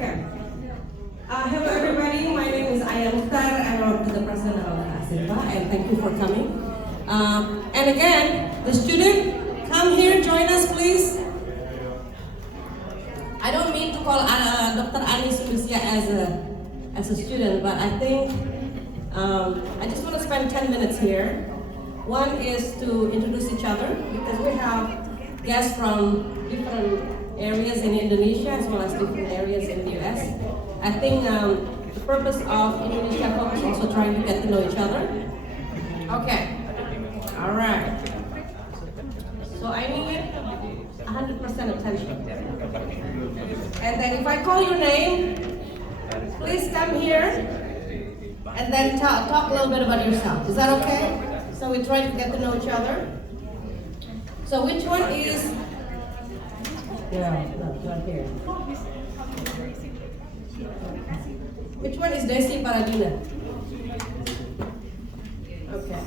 Okay. Hello everybody, my name is Ayam Mukhtar. I'm the president of ASIRPA and thank you for coming. And again, the student, come here, join us please. I don't mean to call Dr. Anis Lucia as a student, but I think I just want to spend 10 minutes here. One is to introduce each other because we have guests from different areas in Indonesia as well as different areas in the US. I think the purpose of Indonesia Focus is also trying to get to know each other. Okay, all right. So I need 100% attention. And then if I call your name, please come here and then talk a little bit about yourself. Is that okay? So we try to get to know each other. So which one is? No, not here. Which one is Desi Paradina? Okay.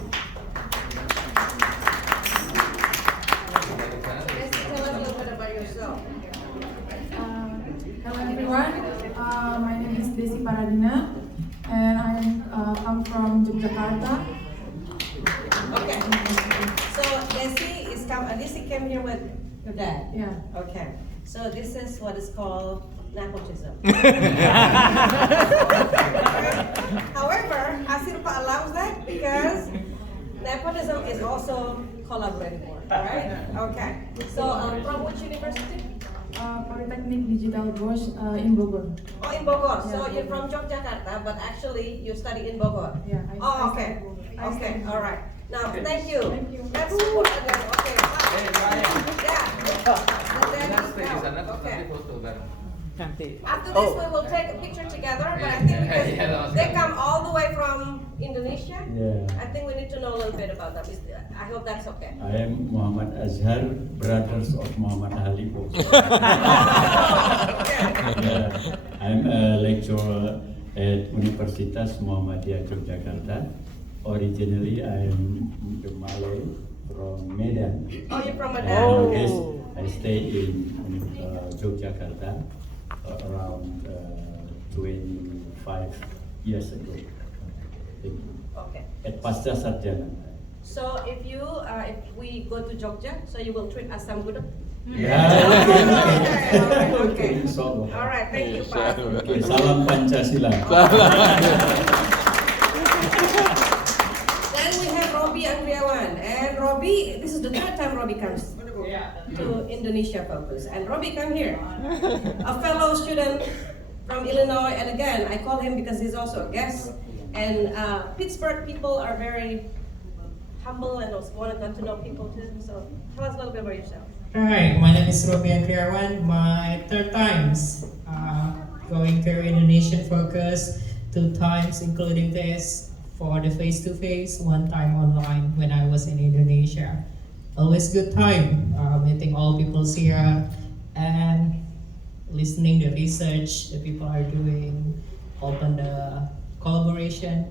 Desi, tell us a little bit about yourself. Hello everyone, my name is Desi Paradina and I come from Yogyakarta. Okay. So Desi came here with your dad. Yeah. Okay. So this is what is called nepotism. However, ASIRPA allows that because nepotism is also collaborative work, right? Okay. So from which university? Polytechnic Digital Bosch in Bogor. Oh, in Bogor. So Yeah, you're Bogor. from Yogyakarta, but actually you study in Bogor. Yeah. Oh, okay. I Okay. study. All right. Now, thank you. Thank you. Let's support again. Okay. Yeah. Okay. After this, we will take a picture together. But I think because they come all the way from Indonesia, Yeah. I think we need to know a little bit about them. I hope that's okay. I am Muhammad Azhar, brothers of Muhammad Ali. Yeah. I'm a lecturer at Universitas Muhammadiyah Yogyakarta. Originally, I'm the Malay from Medan. Oh, you're from Medan. Nowadays, I stay in Yogyakarta around 25 years ago. Thank you. Okay. At Pasca Sarjana. So if we go to Jogja, so you will treat us some good. Yeah, Okay. Insya All right. Thank you, Pak. Okay, salam Pancasila. Then we have Robi Andriawan, and Robi, this is the third time Robi comes to Indonesia Focus. And Robi, come here, a fellow student from Illinois, and again, I call him because he's also a guest. And Pittsburgh people are very humble and also want to get to know people too. So tell us a little bit about yourself. Hi, my name is Robi Andriawan. My third times going to Indonesian Focus, 2 times including this for the face-to-face, 1 time online when I was in Indonesia. Always good time meeting all people here and listening the research the people are doing, open the collaboration,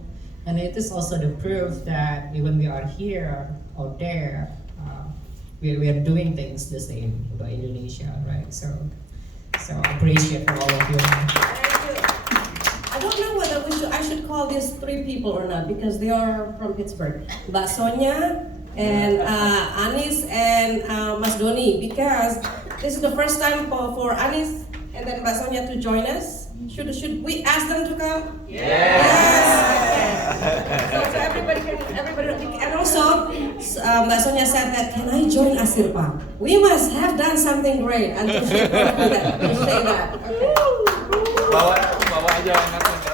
and it is also the proof that even we are here or there, we are doing things the same about Indonesia, right? So I appreciate for all of you. Thank you. I don't know whether I should call these 3 people or not because they are from Pittsburgh. Mbak Sonia and Anis and Mas Doni, because this is the first time for Anis and then Mbak Sonia to join us. Should we ask them to come? Yes. So everybody, and also Mbak Sonia said that, can I join ASIRPA? We must have done something great until she say that. Okay. bawa aja anaknya.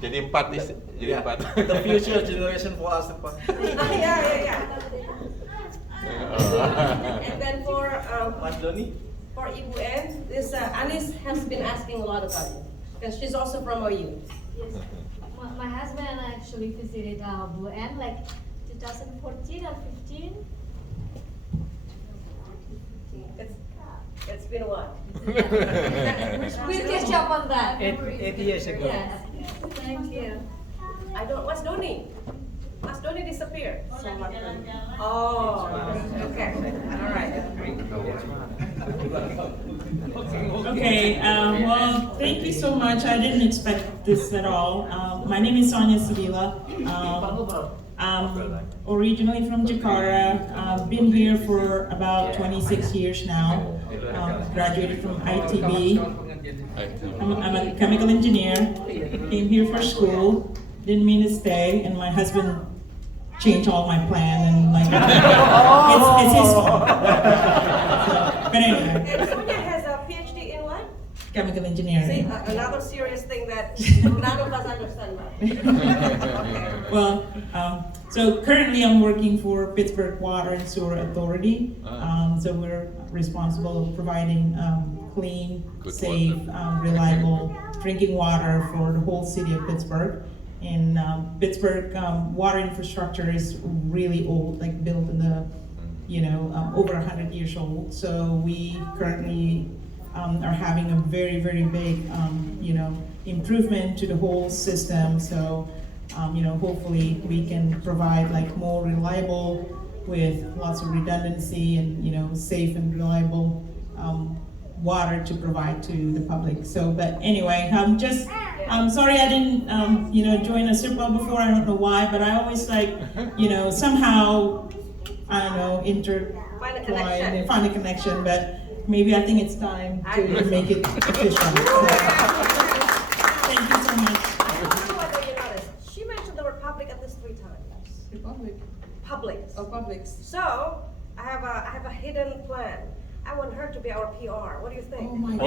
Jadi 4. The future generation for us, Pak. Yeah. And then for Mas Doni. For Ibu N, this Anis has been asking a lot about you because she's also from OU. Yes. My husband and I actually visited Buen like 2014 or 15. It's been a while. We'll catch up on that. 8 years ago. Yes. Thank you. I don't. What's Doni? Mas Doni disappeared. Oh, okay. All right. Okay, well, thank you so much. I didn't expect this at all. My name is Sonia Sabila. I'm originally from Jakarta. I've been here for about 26 years now. Graduated from ITB. I'm a chemical engineer. Came here for school. Didn't mean to stay, and my husband changed all my plan, and like it's his fault. But anyway. And Sonia has a PhD in what? Chemical engineering. See, another serious thing that none of us understand about. Well, so currently I'm working for Pittsburgh Water and Sewer Authority. So we're responsible for providing clean, Good safe, reliable drinking water for the whole city of Pittsburgh. And Pittsburgh water infrastructure is really old, like built in the, over 100 years old. So we currently are having a very, very big, improvement to the whole system. So, hopefully we can provide like more reliable with lots of redundancy and, safe and reliable water to provide to the public. So, but anyway, I'm sorry I didn't, join a circle before. I don't know why, but I always like, somehow, I don't know, intertwine and find a connection. But maybe I think it's time to make it official. So, thank you so much. I don't know whether you noticed. She mentioned the word public at least 3 times. Republic. Public. Oh, Publix. So I have a hidden plan. I want her to be our PR. What do you think? Oh my God.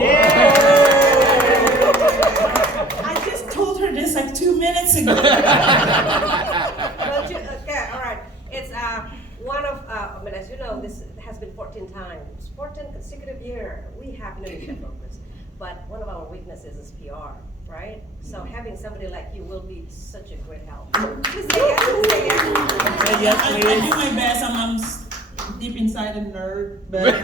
I just told her this like 2 minutes ago. Okay, all right. It's one of, as you know, this has been 14 times, 14 consecutive years. We have Indonesia focus, but one of our weaknesses is PR, right? So having somebody like you will be such a great help. Please say yes, say yes. I do my best. I'm deep inside a nerd, but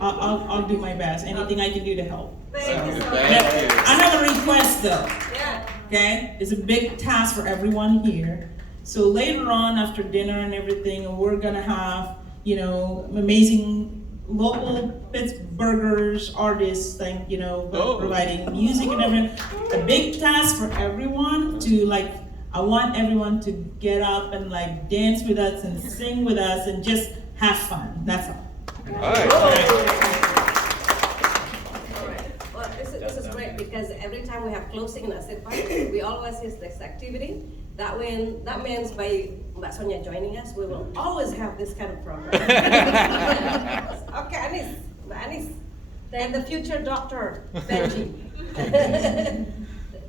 I'll do my best. Anything I can do to help. Thank you so much. Thank you. I have a request though. Yeah. Okay, it's a big task for everyone here. So later on, after dinner and everything, we're gonna have amazing local Pittsburghers, artists, like providing music and everything. A big task for everyone to like. I want everyone to get up and like dance with us and sing with us and just have fun. That's all. All right. Well, this is great because every time we have closing in Asid Park, we always use this activity. That means by Mbak Sonia joining us, we will always have this kind of program. Okay, Anis. And the future doctor, Benji.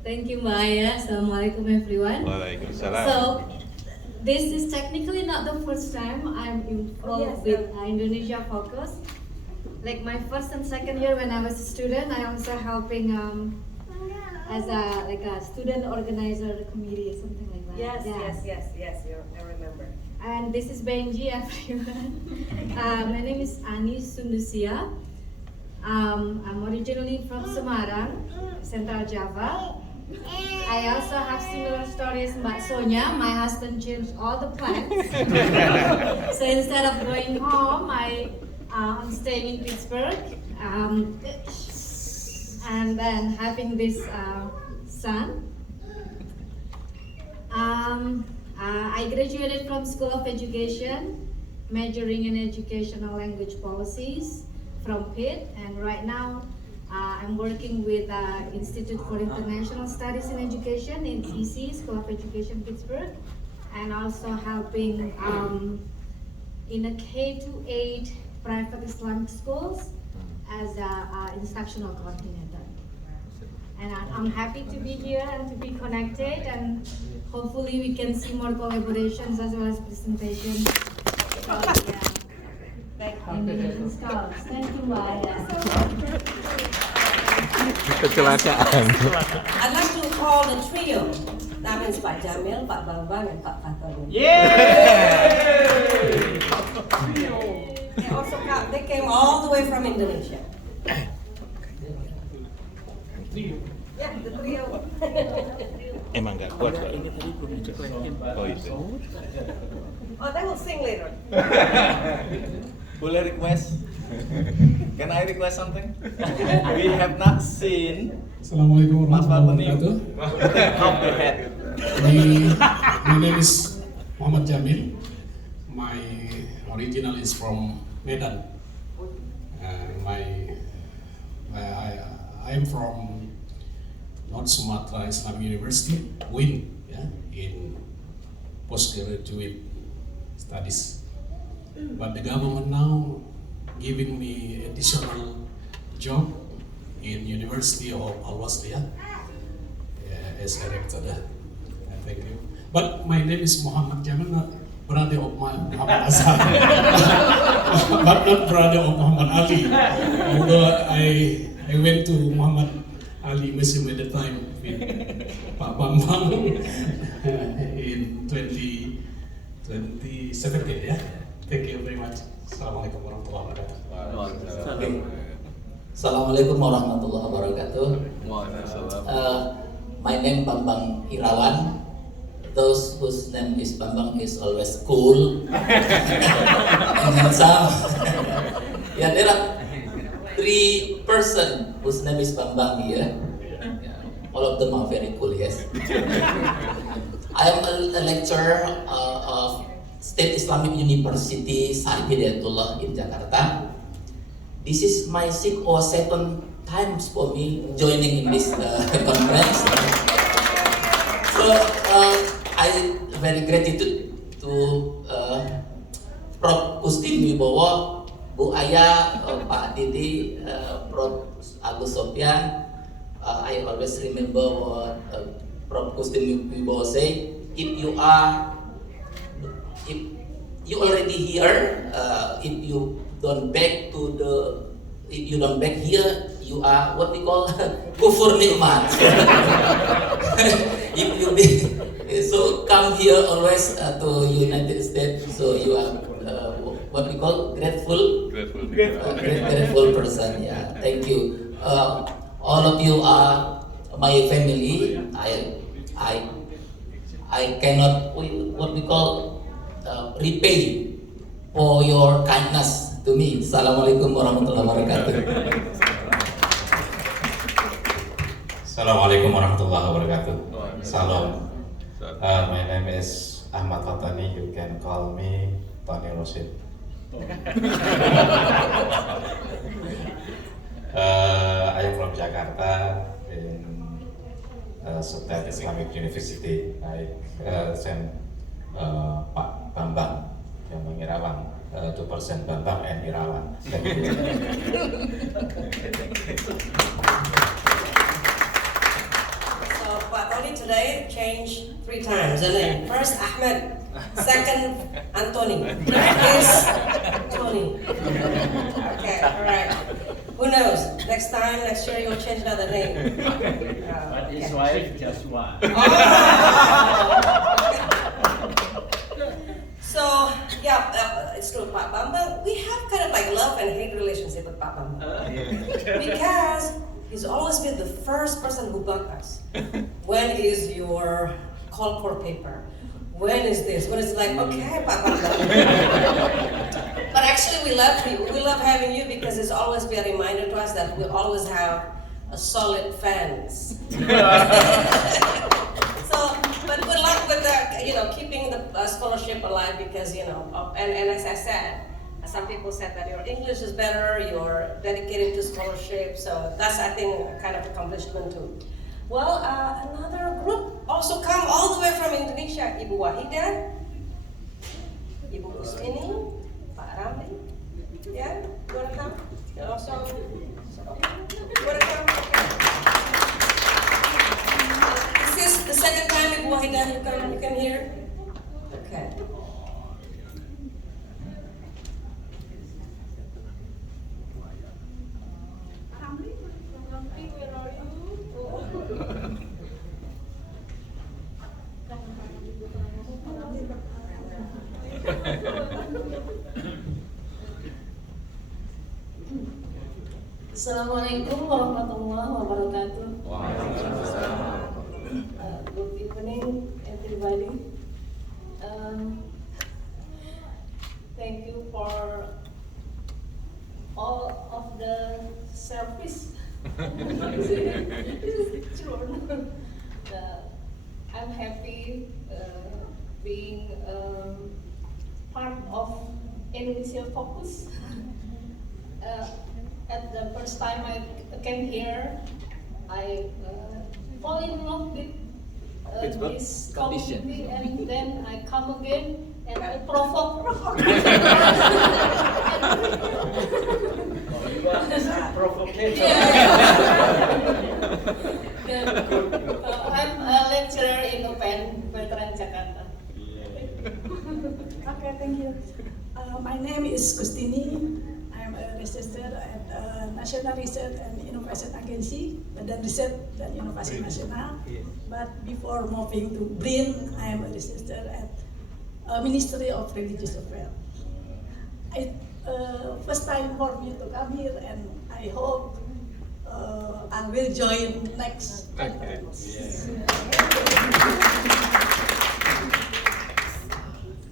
Thank you, Maya. Assalamualaikum, everyone. Waalaikumsalam. So, this is technically not the first time I'm involved with Indonesia Focus. Like my first and second year when I was a student, I also helping as a student organizer committee or something like that. Yes. I remember. And this is Benji, everyone. My name is Anis Sundusia. I'm originally from Semarang, Central Java. I also have similar stories, Mbak Sonia. My husband changed all the plans. So instead of going home, I'm staying in Pittsburgh. And then having this son. I graduated from School of Education, majoring in Educational Language Policies from Pitt, and right now I'm working with Institute for International Studies in Education in EC, School of Education, Pittsburgh, and also helping in a K-8 private Islamic schools as an instructional coordinator. And I'm happy to be here and to be connected, and hopefully we can see more collaborations as well as presentations. Indonesian scholars. Thank you, Maya. Kecelakaan. I'd like to call the trio. That means Pak Jamil, Pak Bambang, and Pak Fatoni. They came all the way from Indonesia. Yeah, the trio. Emang nggak kuat Pak. Oh itu. Oh, they will sing later. Boleh request? Can I request something? We have not seen Assalamualaikum Mas warahmatullahi Fatoni wabarakatuh. top the head. My name is Muhammad Jamil. My original is from Medan. I am from North Sumatra Islamic University, WIN, yeah, in postgraduate studies. But the government now giving me additional job in University of Al-Wasliyah as director there. Thank you. But my name is Muhammad Jamal, not brother of Muhammad Azhar, but not brother of Muhammad Ali. Although I went to Muhammad Ali Museum at the time with Pak Bambang in 2017. Yeah. Thank you very much. Assalamualaikum warahmatullahi wabarakatuh. Assalamualaikum warahmatullahi wabarakatuh. My name Bambang Irawan. Those whose name is Bambang is always cool and handsome. Yeah, there are 3 persons whose name is Bambang here. All of them are very cool, yes. I am a lecturer of State Islamic University Syarif Hidayatullah in Jakarta. This is my 6th or 7th times for me joining in this conference. So I very gratitude to Prof. Kustin Wibowo, Bu Aya, Pak Didi, Prof. Agus Sopyan. I always remember what Prof. Kustin Wibowo say. If you already here, if you don't back here, you are what we call kufur nikmat. If you be so come here always to United States, so you are what we call grateful person. Yeah, thank you. All of you are my family. I cannot what we call repay for your kindness to me. Assalamualaikum warahmatullahi wabarakatuh. Assalamualaikum warahmatullahi wabarakatuh. Salam. My name is Ahmad Fatani. You can call me Tony Rosid. I am from Jakarta in State Islamic University. I send Pak Bambang yang Irawan, 2% Bambang and Irawan. Thank you. Pak Tony today changed 3 times, isn't it? First Ahmed, second Anthony, third is Tony. Okay, all right. Who knows? Next year you'll change another name. But his wife just one. So yeah, it's true, Pak Bambang. We have kind of like love and hate relationship with Pak Bambang because he's always been the first person who bugged us. When is your call for paper? When is this? When is it like, okay, Pak Bambang. But actually we love you. We love having you because it's always be a reminder to us that we always have a solid fans. But good luck with that, keeping the scholarship alive because, and as I said, some people said that your English is better, you're dedicated to scholarship, so that's, I think, a kind of accomplishment too. Well, another group also come all the way from Indonesia, Ibu Wahida, Ibu Kustini, Pak Ramli, yeah, you wanna come? You also, you wanna come? This is the second time Ibu Wahida you come here? Okay. Assalamualaikum warahmatullahi wabarakatuh. Good evening, everybody. Thank you for all of the service. This is true. I'm happy being part of Indonesia Focus. At the first time I came here, I fall in love with this community, and then I come again and I provoke. Provocator. I'm a lecturer in UPN Veteran Jakarta. Okay, thank you. My name is Kustini. I'm a researcher at National Research and Innovation Agency, Badan Riset dan Inovasi Nasional. But before moving to BRIN, I am a researcher at Ministry of Religious Affairs. It's first time for me to come here, and I hope I will join next conference.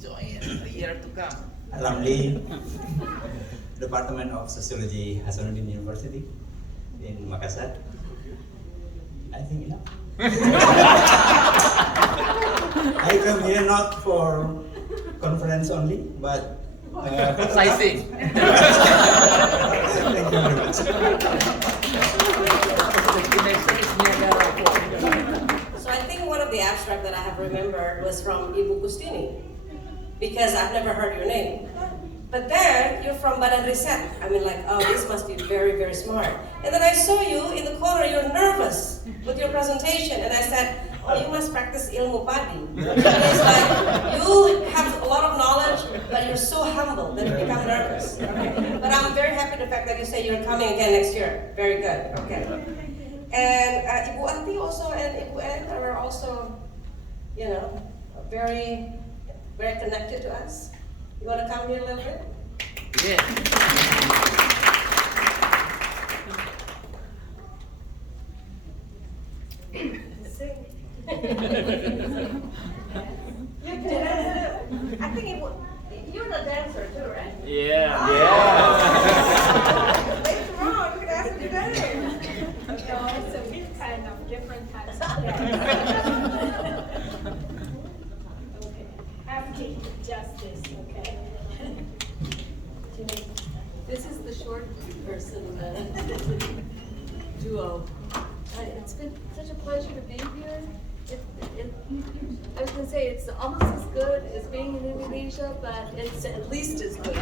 Join a year to come. Ramli, Department of Sociology, Hasanuddin University in Makassar. I think enough. I come here not for conference only, but Sizing. Thank you very much. So I think one of the abstract that I have remembered was from Ibu Kustini, because I've never heard your name. But then you're from Badan Riset. I mean, like, oh, this must be very, very smart. And then I saw you in the corner, you're nervous with your presentation, and I said, oh, you must practice ilmu padi. It's like, you have a lot of knowledge, but you're so humble that you become nervous. Okay. But I'm very happy the fact that you say you're coming again next year. Very good, okay. And Ibu Ati also and Ibu N are also, you know, very, very connected to us. You want to come here a little bit? Yeah. Sing. I think you're the dancer too, right? Yeah. Oh. Yeah. Later on, we can ask him to dance. No, it's a bit kind of different types of dance. Okay, have to justice, okay? This is the short person duo. It's been such a pleasure to be here. I was going to say it's almost as good as being in Indonesia, but it's at least as good.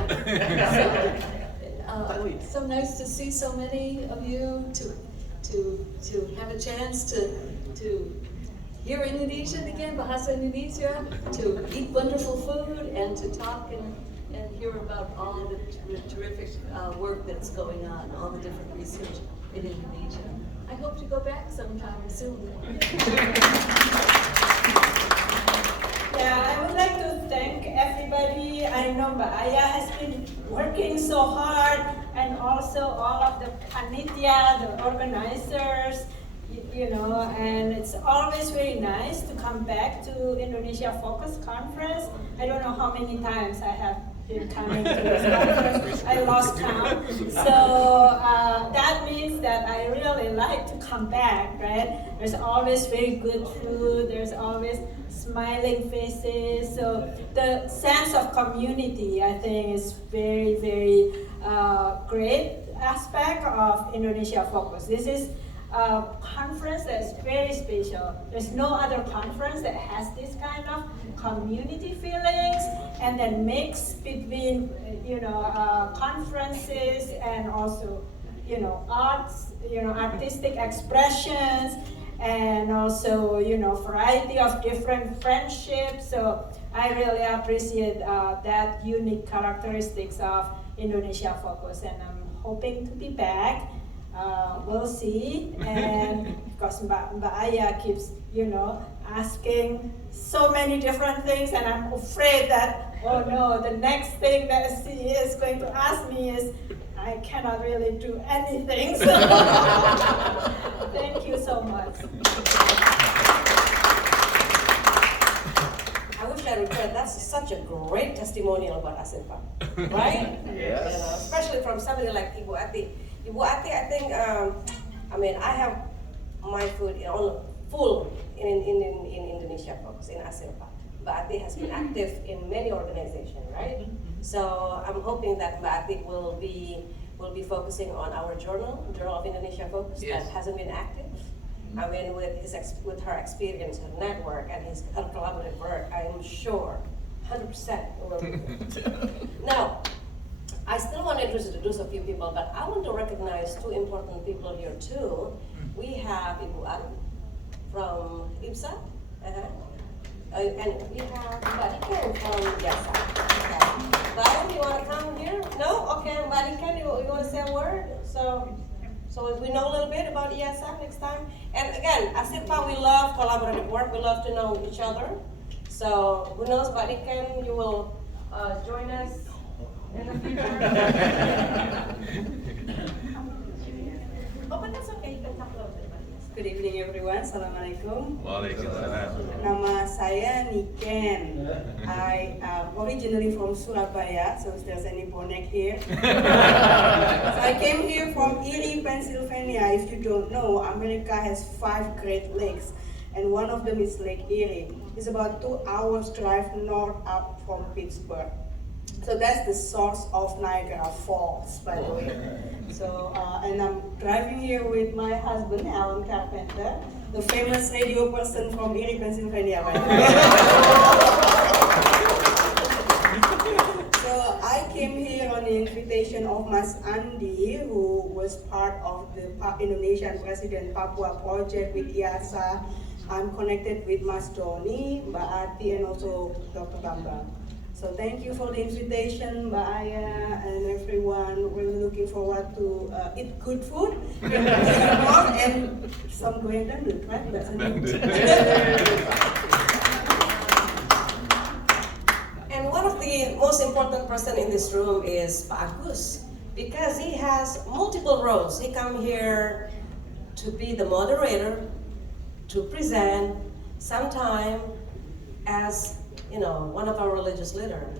So nice to see so many of you, to have a chance to hear Indonesian again, Bahasa Indonesia, to eat wonderful food, and to talk and hear about all the terrific work that's going on, all the different research in Indonesia. I hope to go back sometime soon. Yeah, I would like to thank everybody. I know Mbak Aya has been working so hard, and also all of the panitia, the organizers, you know, and it's always very nice to come back to Indonesia Focus Conference. I don't know how many times I have been coming to this conference. I lost count. So that means that I really like to come back, right? There's always very good food. There's always smiling faces. So the sense of community, I think, is very, very great aspect of Indonesia Focus. This is a conference that's very special. There's no other conference that has this kind of community feelings, and then mix between, you know, conferences and also, you know, arts, you know, artistic expressions, and also, you know, variety of different friendships. So I really appreciate that unique characteristics of Indonesia Focus, and I'm hoping to be back. We'll see, and because Mbak Aya keeps, you know, asking so many different things, and I'm afraid that, oh no, the next thing that she is going to ask me is, I cannot really do anything, so thank you so much. I wish I recorded. That's such a great testimonial about Asinpa, right? Yes. You know, especially from somebody like Ibu Ati. Ibu Ati, I think, I mean, I have my food full in Indonesia focus, in ASIRPA. Mbak Ati has been active in many organizations, right? So I'm hoping that Mbak Ati will be focusing on our Journal of Indonesia Focus, that hasn't been active. I mean, with her experience, her network, and her collaborative work, I'm sure 100% will be good. Now, I still want to introduce a few people, but I want to recognize two important people here too. We have Ibu An from IPSA, and we have Mbak Diken from JASA. Okay. Mbak An, you want to come here? No? Okay, Mbak Diken, you want to say a word? So we know a little bit about ESF next time. And again, ASIRPA, we love collaborative work. We love to know each other. So who knows, Mbak Diken, you will join us in the future. Oh, but that's okay. You can talk a little bit about this. Good evening, everyone. Assalamualaikum. Waalaikumsalam. Nama saya Niken. I am originally from Surabaya, so if there's any bonek here. So I came here from Erie, Pennsylvania. If you don't know, America has 5 Great Lakes, and one of them is Lake Erie. It's about 2 hours drive north up from Pittsburgh. So that's the source of Niagara Falls, by the way. So, and I'm driving here with my husband, Alan Carpenter, the famous radio person from Erie, Pennsylvania, by the way. So I came here on the invitation of Mas Andi, who was part of the Indonesian President Papua project with IASA. I'm connected with Mas Doni, Mbak Ati, and also Dr. Bambang. So thank you for the invitation, Mbak Aya, and everyone. We're looking forward to eat good food and some going dangdut, right? And one of the most important person in this room is Pak Agus, because he has multiple roles. He come here to be the moderator, to present, sometime as one of our religious leaders,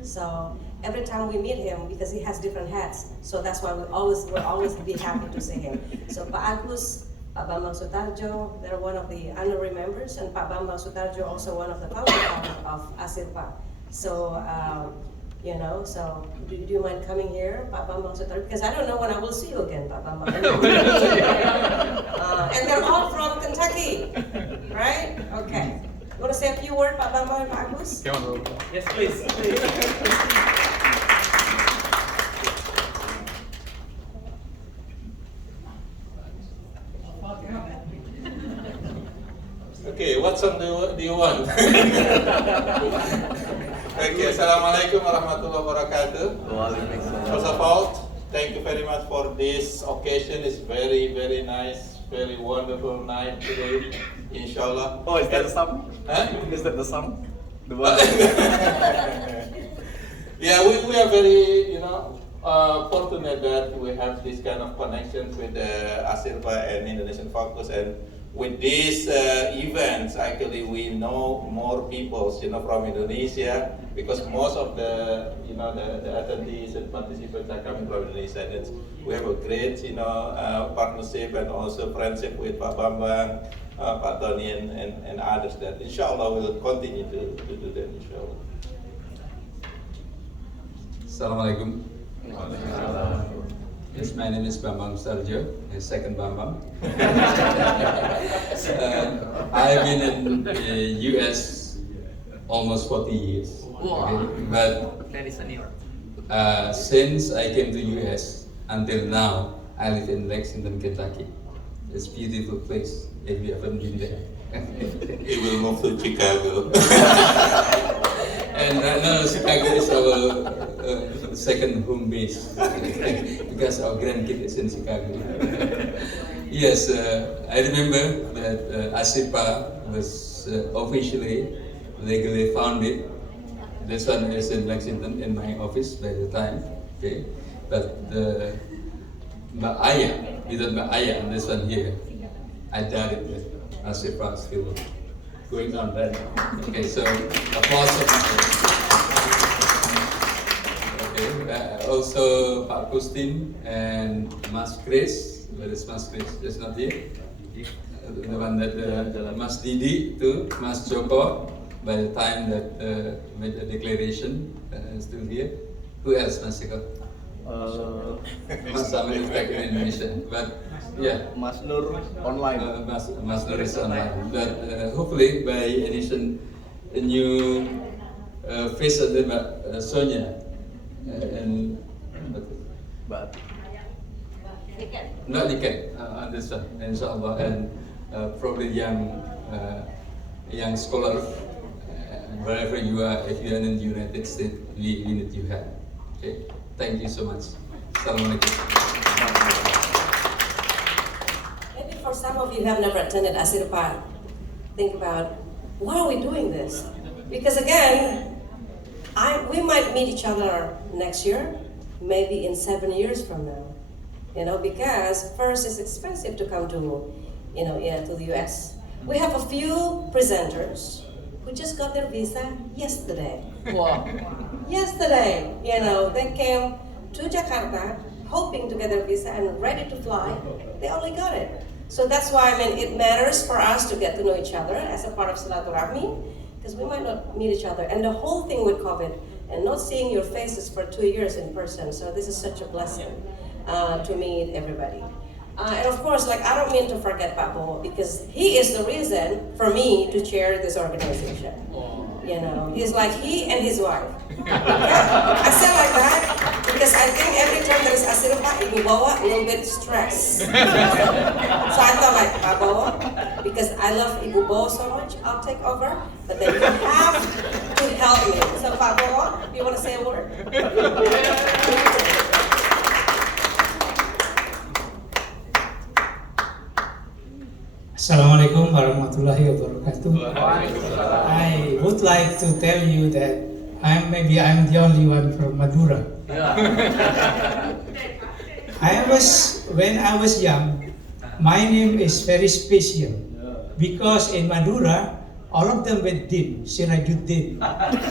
So every time we meet him, because he has different hats, so that's why we'll always be happy to see him. So Pak Agus, Pak Bambang Sutarjo, they're one of the honorary members, and Pak Bambang Sutarjo also one of the founders of ASIRPA. So, so do you mind coming here, Pak Bambang Sutarjo? Because I don't know when I will see you again, Pak Bambang. And they're all from Kentucky, right? Okay. You want to say a few words, Pak Bambang and Pak Agus? Yes, please. Okay, what song do you want? Okay, Assalamualaikum warahmatullahi wabarakatuh. First of all, thank you very much for this occasion. It's very, very nice, very wonderful night today. Inshallah. Oh, is that the song? Huh? Is that the song? The one? Yeah, we are very, fortunate that we have this kind of connections with the ASIRPA and Indonesian Focus, and with these events, actually, we know more people, from Indonesia, because most of the attendees and participants are coming from Indonesia. And we have a great, partnership and also friendship with Pak Bambang, Pak Tony, and others that, inshallah, will continue to do that, inshallah. Assalamualaikum. Yes, my name is Bambang Sarjo, the second Bambang. I have been in the US almost 40 years. Wow. Okay? But Very senior. Since I came to US until now, I live in Lexington, Kentucky. It's a beautiful place if you haven't been there. He will move to Chicago. And right now, Chicago is our second home base because our grandkid is in Chicago. Yes, I remember that ASIRPA was officially legally founded. This one is in Lexington in my office by the time. Okay, but the Mbak Aya, without Mbak Aya, and this one here, I doubt it that ASIRPA is still going on right now. Okay, so applause for that. Okay. Also Pak Kustin and Mas Chris. Where is Mas Chris? Just not here. The one that Mas Didi too, Mas Joko. By the time that made the declaration, still here. Who else, Mas Joko? Mas Samuel is back in Indonesia, but yeah. Mas Nur online. Mas Nur is online, but hopefully by addition, a new face of the Sonia and Mbak Niken on this one, inshallah, and probably young scholar. Wherever you are, if you are in the United States, we need you help. Okay, thank you so much. Assalamualaikum. Maybe for some of you who have never attended ASIRPA, think about, why are we doing this? Because again, we might meet each other next year, maybe in 7 years from now. Because first it's expensive to come to, to the US. We have a few presenters who just got their visa yesterday. Wow. Yesterday, they came to Jakarta hoping to get their visa and ready to fly. They only got it. So that's why, it matters for us to get to know each other as a part of Silaturahmi, because we might not meet each other. And the whole thing with COVID and not seeing your faces for 2 years in person. So this is such a blessing to meet everybody. And of course, I don't mean to forget Pak Bo, because he is the reason for me to chair this organization. He's like he and his wife. I say like that because I think every time there is ASIRPA, Ibu Bawa a little bit stressed. So I thought Pak Bo, because I love Ibu Bawa so much, I'll take over. But then you have to help me. So Pak Bo, you want to say a word? Assalamualaikum warahmatullahi wabarakatuh. I would like to tell you that I'm the only one from Madura. When I was young, my name is very special because in Madura, all of them were Din, Sirajuddin,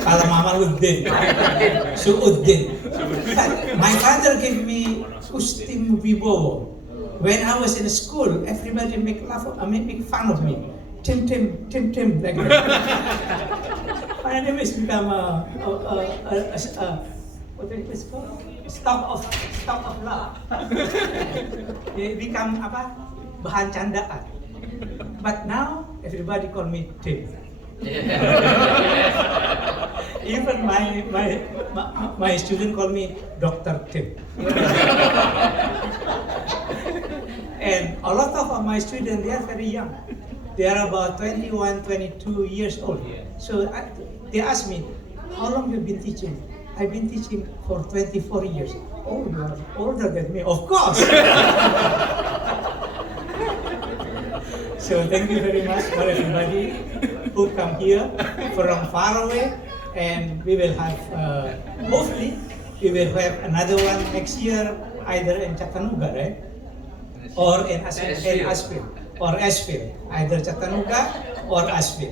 Kalamaluddin, Suuddin. My father gave me Kustim Wibowo. When I was in school, everybody make fun of me. Tim, like that. My name is become what is it called? Stock of love. It become bahan candaan. But now everybody call me Tim. Even my student call me Dr. Tim. And a lot of my students, they are very young. They are about 21, 22 years old. So they ask me, how long have you been teaching? I've been teaching for 24 years. Oh, you are older than me, of course. So thank you very much for everybody who come here from far away. And we will have, hopefully, we will have another one next year, either in Chattanooga, right? Or in Asheville, or Asheville, either Chattanooga or Asheville.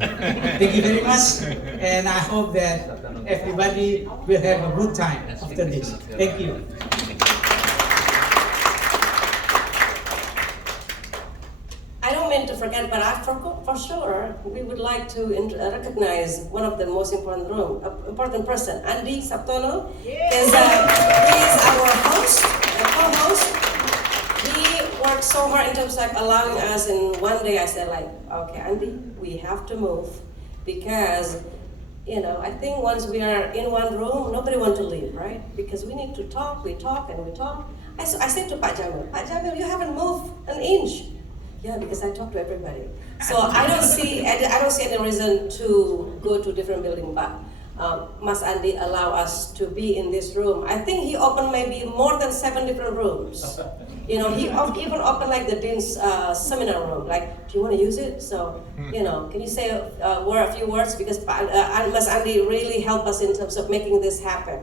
Thank you very much, and I hope that everybody will have a good time after this. Thank you. I don't mean to forget, but for sure, we would like to recognize one of the most important person, Andi Saptono, because he's our host, co-host. He worked so hard in terms of allowing us, and one day I said okay, Andy, we have to move, because I think once we are in one room, nobody wants to leave, right? Because we need to talk, we talk. I said to Pak Jamil, you haven't moved an inch. Yeah, because I talk to everybody. So I don't see any reason to go to different building, but Mas Andi allow us to be in this room. I think he opened maybe more than 7 different rooms. He even opened the Dean's seminar room. Do you want to use it? So, can you say a few words? Because Mas Andi really helped us in terms of making this happen.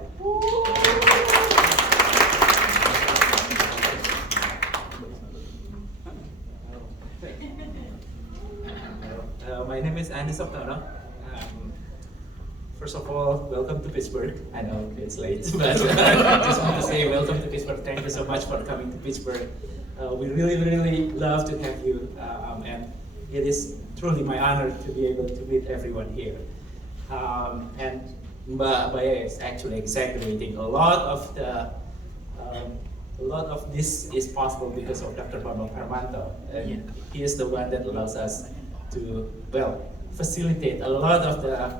My name is Andi Saptono. First of all, welcome to Pittsburgh. I know it's late, but just want to say welcome to Pittsburgh. Thank you so much for coming to Pittsburgh. We really love to have you, and it is truly my honor to be able to meet everyone here. And Mbak Baya is actually exaggerating. A lot of this is possible because of Dr. Bambang Parmanto, and he is the one that allows us to, well, facilitate a lot of the.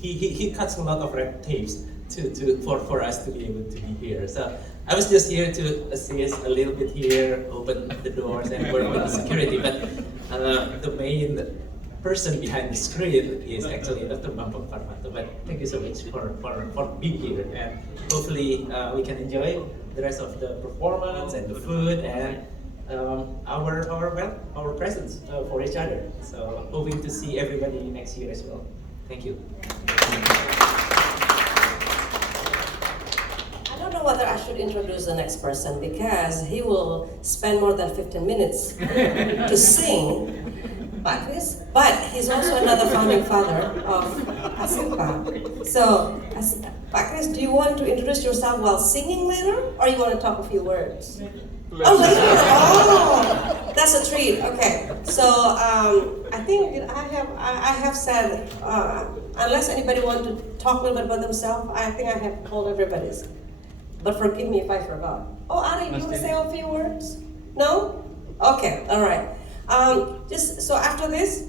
He cuts a lot of red tapes for us to be able to be here. So I was just here to assist a little bit here, open the doors and work with the security. But the main person behind the screen is actually Dr. Bambang Parmanto. But thank you so much for being here, and hopefully we can enjoy the rest of the performance and the food and our presence for each other. So hoping to see everybody next year as well. Thank you. I don't know whether I should introduce the next person because he will spend more than 15 minutes to sing. But he's also another founding father of ASIRPA. So, Pak Chris, do you want to introduce yourself while singing later, or you want to talk a few words? Oh, later. Oh, that's a treat. Okay. So I think I have said unless anybody wants to talk a little bit about themselves, I think I have told everybody's. But forgive me if I forgot. Oh, Ari, you want to say a few words? No? Okay. All right. Just so after this,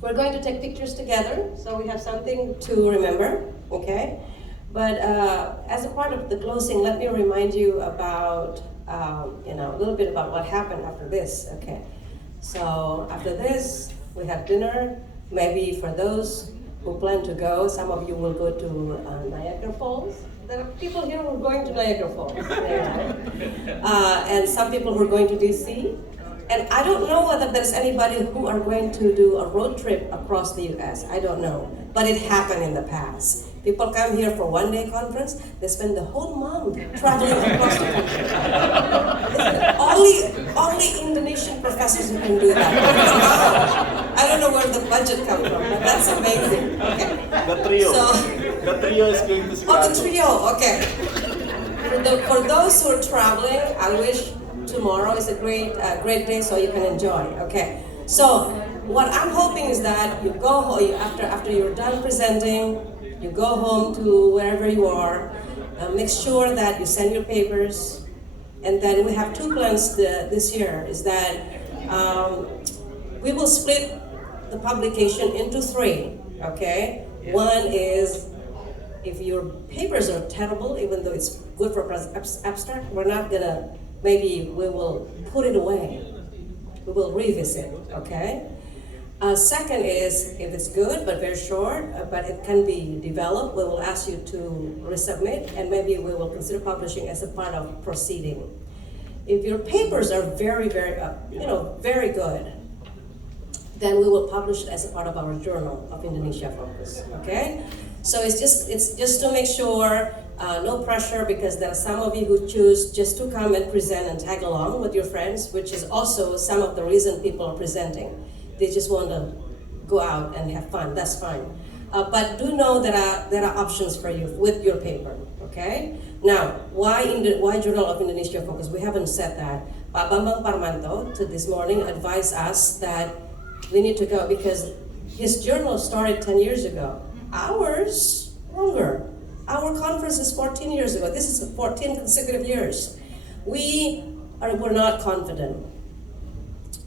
we're going to take pictures together, so we have something to remember. Okay. But as a part of the closing, let me remind you about. A little bit about what happened after this. Okay, so after this, we have dinner. Maybe for those who plan to go, some of you will go to Niagara Falls. There are people here who are going to Niagara Falls, and some people who are going to DC. And I don't know whether there's anybody who are going to do a road trip across the U.S. I don't know, but it happened in the past. People come here for one-day conference, they spend the whole month traveling across the country. Only Indonesian professors who can do that. I don't know where the budget comes from, but that's amazing. Okay. The trio. The trio is going to Chicago. Oh, the trio, okay. For those who are traveling, I wish tomorrow is a great day so you can enjoy. Okay. So what I'm hoping is that you go home, after you're done presenting, you go home to wherever you are, make sure that you send your papers, and then we have two plans this year, is that we will split the publication into three, okay? Yeah. One is, if your papers are terrible, even though it's good for abstract, we're not gonna, maybe we will put it away. We will revisit, okay? Second is, if it's good but very short, but it can be developed, we will ask you to resubmit, and maybe we will consider publishing as a part of proceeding. If your papers are very good, then we will publish it as a part of our Journal of Indonesia Focus. Okay, so it's just to make sure, no pressure, because there are some of you who choose just to come and present and tag along with your friends, which is also some of the reason people are presenting. They just want to go out and have fun. That's fine. But do know that there are options for you with your paper. Okay. Now, why Journal of Indonesia Focus? We haven't said that. Pak Bambang Parmanto this morning advised us that we need to go because his journal started 10 years ago. Ours longer. Our conference is 14 years ago. This is 14 consecutive years. We're not confident.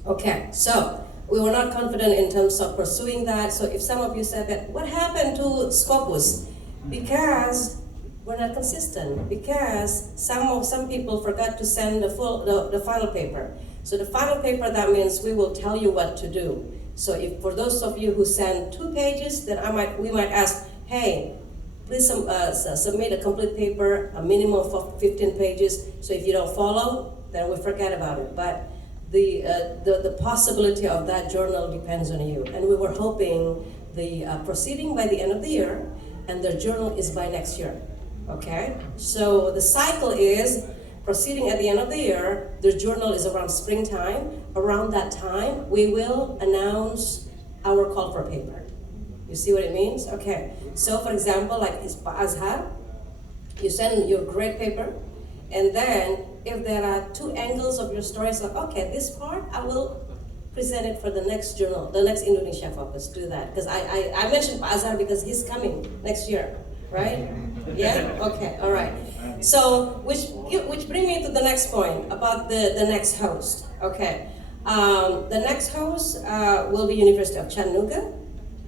Okay, so we were not confident in terms of pursuing that. So if some of you said that, what happened to Scopus? Because we're not consistent. Because some people forgot to send the final paper. So the final paper, that means we will tell you what to do. So if for those of you who send 2 pages, then we might ask, hey, please submit a complete paper, a minimum of 15 pages. So if you don't follow, then we forget about it. But the possibility of that journal depends on you. And we were hoping the proceeding by the end of the year, and the journal is by next year. Okay? So the cycle is proceeding at the end of the year, the journal is around springtime. Around that time, we will announce our call for paper. You see what it means? Okay. So for example, like it's Pak Azhar, you send your grade paper, and then if there are two angles of your story, so okay, this part I will present it for the next journal, the next Indonesia Focus. Do that because I mentioned Pak Azhar because he's coming next year, right? Yeah. Okay. All right. So which bring me to the next point about the next host. Okay. The next host will be University of Chattanooga,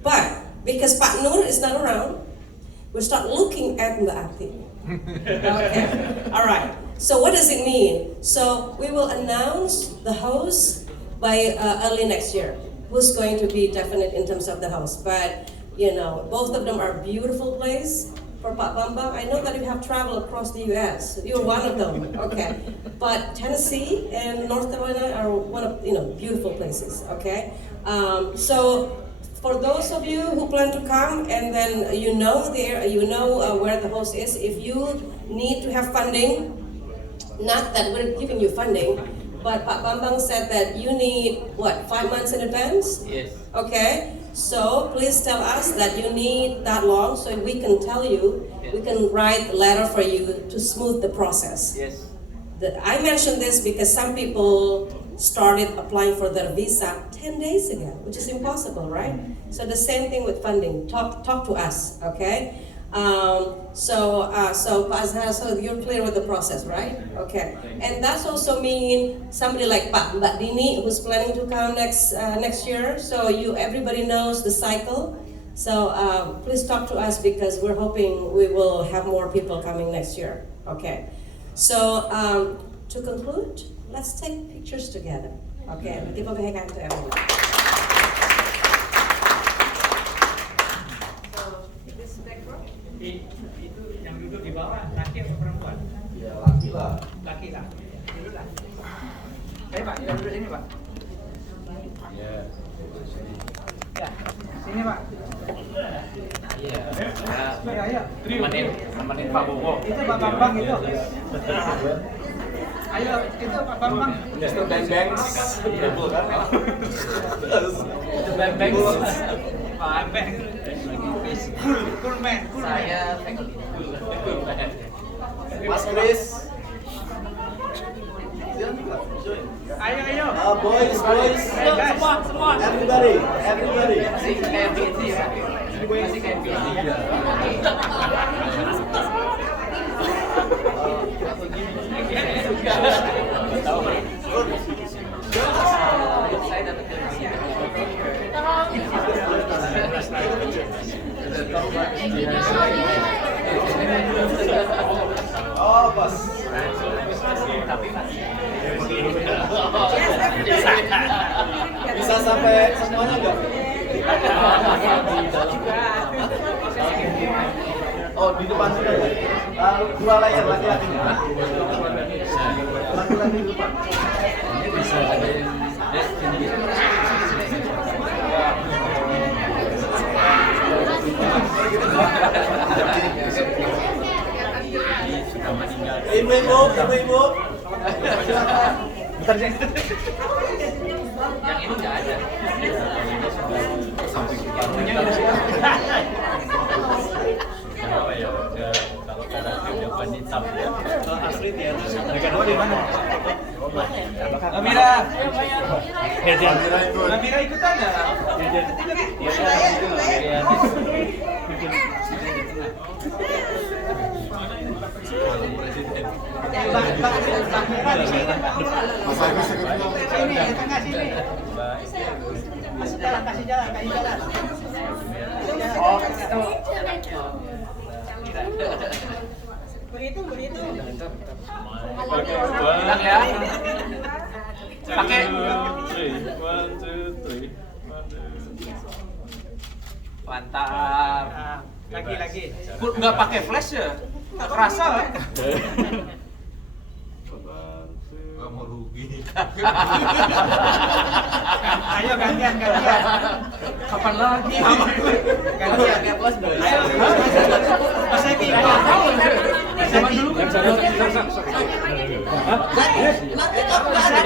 but because Pak Nur is not around, we start looking at Mbak Ati. Okay. All right. So what does it mean? So we will announce the host by early next year. Who's going to be definite in terms of the host? But you know, both of them are beautiful place. For Pak Bambang, I know that you have traveled across the U.S. You're one of them. Okay. But Tennessee and North Carolina are one of beautiful places. Okay. So for those of you who plan to come and then where the host is, if you need to have funding, not that we're giving you funding, but Pak Bambang said that you need, 5 months in advance? Yes. Okay, so please tell us that you need that long so we can tell you, we can write a letter for you to smooth the process. Yes. I mentioned this because some people started applying for their visa 10 days ago, which is impossible, right? So the same thing with funding. Talk to us, okay? So Pak Azhar, so you're clear with the process, right? Okay. And that's also mean somebody like Mbak Dini who's planning to come next year. So everybody knows the cycle. So please talk to us because we're hoping we will have more people coming next year. Okay. So to conclude, let's take pictures together. Okay. Give a big hand to everyone. Itu yang duduk di bawah, laki atau perempuan? Ya, laki lah. Laki lah. Duduk lah. Ayo Pak, kita duduk sini Pak. Ya. Ya, sini Pak. Iya. Ayo. Temenin Pak Bowo. Itu Pak Bambang itu. Ayo, itu Pak Bambang. Mr. Bang Bangs. Betul kan? Itu Bang Bangs. Pak Bang. Cool man. Saya faculty. Mas Chris. Ayo. Boys. Semua. Everybody. Masih kayak PhD ya? Masih kayak PhD. Saya dapat Oh, bos. Bisa sampai semuanya enggak? Oh, di depan sudah ya? Dua layar laki-laki. Laki-laki di depan. bisa ada yang Ibu-ibu. Bentar, Jeng. Yang ini nggak ada. Kalau karakter Japan hitam ya. Kalau asli dia mereka dua di mana? Amira. Amira ikutan ya? Kasih jalan. Begitu. Bilang ya. Pakai 1, 2, 3. mantap. Lagi. Nggak pakai flash ya? Nggak kerasa kan? Mau rugi. Ayo gantian. Kapan lagi? Gantian. Ayo. Mas Eki. Zaman dulu kan.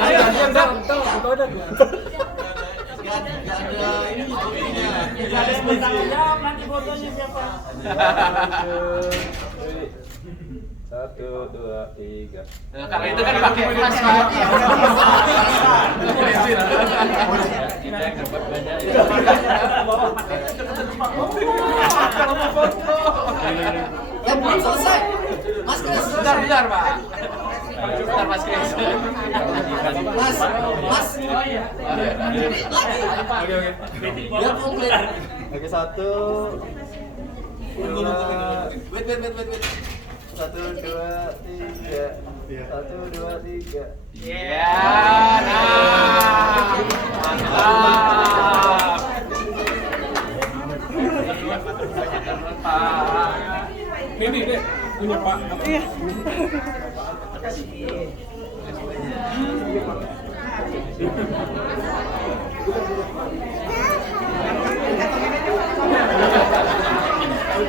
Ayo. Tidak ada yang bertanggung jawab nanti fotonya siapa? 1, 2, 3. Kalau itu kan pakai flash lagi. Kita yang dapat banyak. Kalau mau foto. Ya belum selesai. Mas Kris. Bentar, Pak. Bentar, Mas Kris. Mas. Oke. Ya komplit. Oke, 1. Wait. 1, 2, 3. 1, 2, 3. Ya, nah. Mantap. Ini deh, punya Pak. Iya.